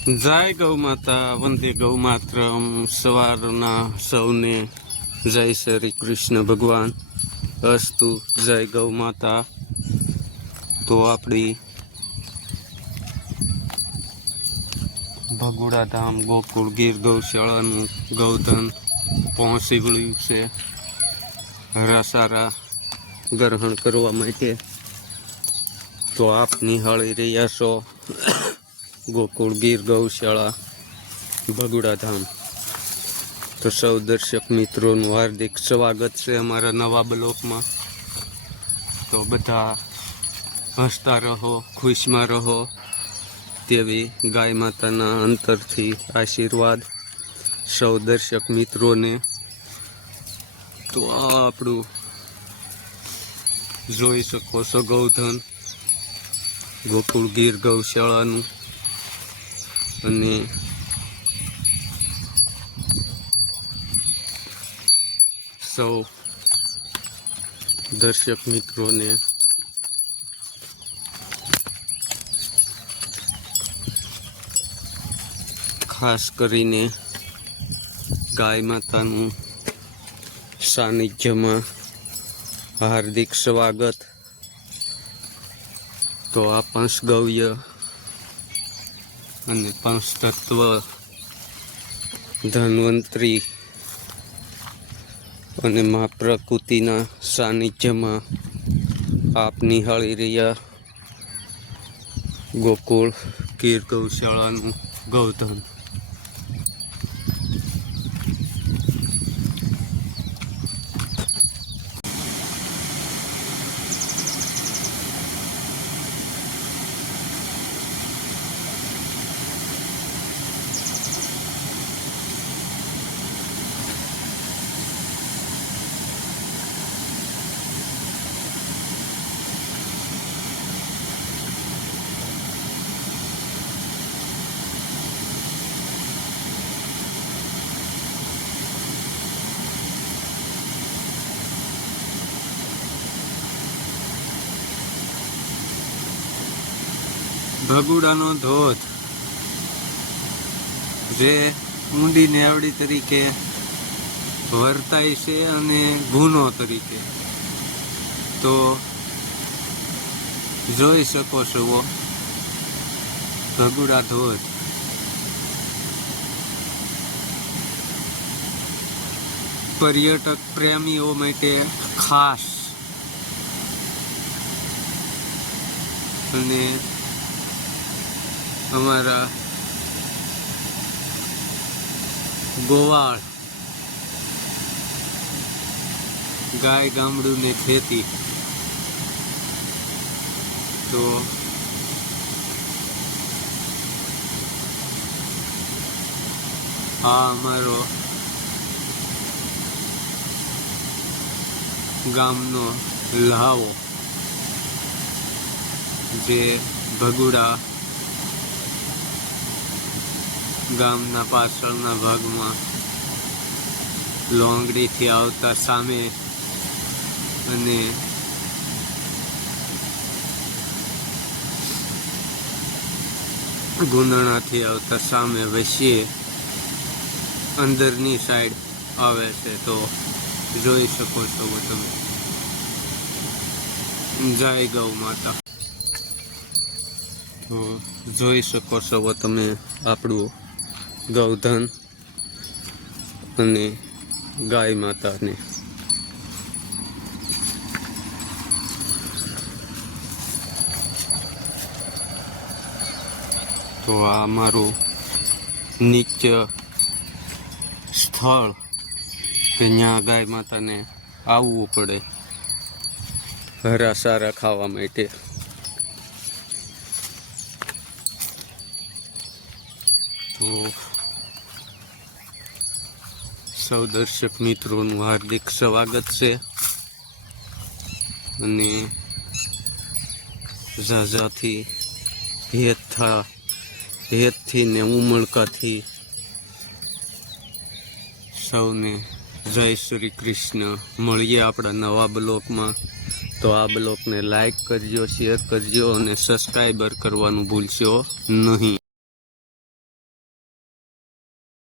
જય ગૌ માતા, વંદે ગૌ માતરમ. સવારના સૌને જય શ્રી કૃષ્ણ ભગવાન. અસ્તુ જય ગૌ માતા. તો આપણી ભગુડા ધામ ગોકુળ ગીર ગૌશાળાનું ગૌધન પહોંચી વળ્યું છે રસારા ગ્રહણ કરવા માટે. તો આપ નિહાળી રહ્યા છો ગોકુળ ગીર ગૌશાળા ભગુડા ધામ. તો સૌ દર્શક મિત્રોનું હાર્દિક સ્વાગત છે અમારા નવા બ્લોકમાં. તો બધા હસતા રહો, ખુશમાં રહો તેવી ગાય માતાના અંતરથી આશીર્વાદ સૌ દર્શક મિત્રોને. તો આ આપણું જોઈ શકો છો ગૌધન ગોકુળ ગીર ગૌશાળાનું. અને સૌ દર્શક મિત્રોને ખાસ કરીને ગાય માતાનું સાનિધ્યમાં હાર્દિક સ્વાગત. તો આ પંચગવ્ય અને પંચતત્વ ધન્વંતરી અને મા પ્રકૃતિના સાનિધ્યમાં આપ નિહાળી રહ્યા ગોકુળ ગીર ગૌશાળાનું ગૌધન. ભગુડાનો ધોધ જે ઊંડી નેવડી તરીકે વર્તાય છે અને ગુનો તરીકે. તો જોઈ શકો છો ભગુડા ધોધ. પર્યટક પ્રેમીઓ માટે ખાસ અને અમારા ગોવાળ ગાય ગામડું ને ખેતી. તો આ અમારો ગામનો લહાવો જે ભગુડા ગામના પાછળના ભાગમાં લોંગડીથી આવતા સામે અને ગુંદણાથી આવતા સામે વચ્ચે અંદરની સાઈડ આવે છે. તો જોઈ શકો છો તમે. જય ગૌ માતા. તો જોઈ શકો છો તમે આપણું ગૌધન અને ગાય માતાને. તો આ અમારું નિત્ય સ્થળ કે ત્યાં ગાય માતાને આવવું પડે હરા સારા ખાવા માટે. તો સૌ દર્શક મિત્રોનું હાર્દિક સ્વાગત છે. અને ઝાઝાથી હેતથી ને ઉમળકાથી સૌને જય શ્રી કૃષ્ણ. મળીએ આપણા નવા બ્લોકમાં. તો આ બ્લોકને લાઈક કરજો, શેર કરજો અને સબસ્ક્રાઈબર કરવાનું ભૂલશો નહીં.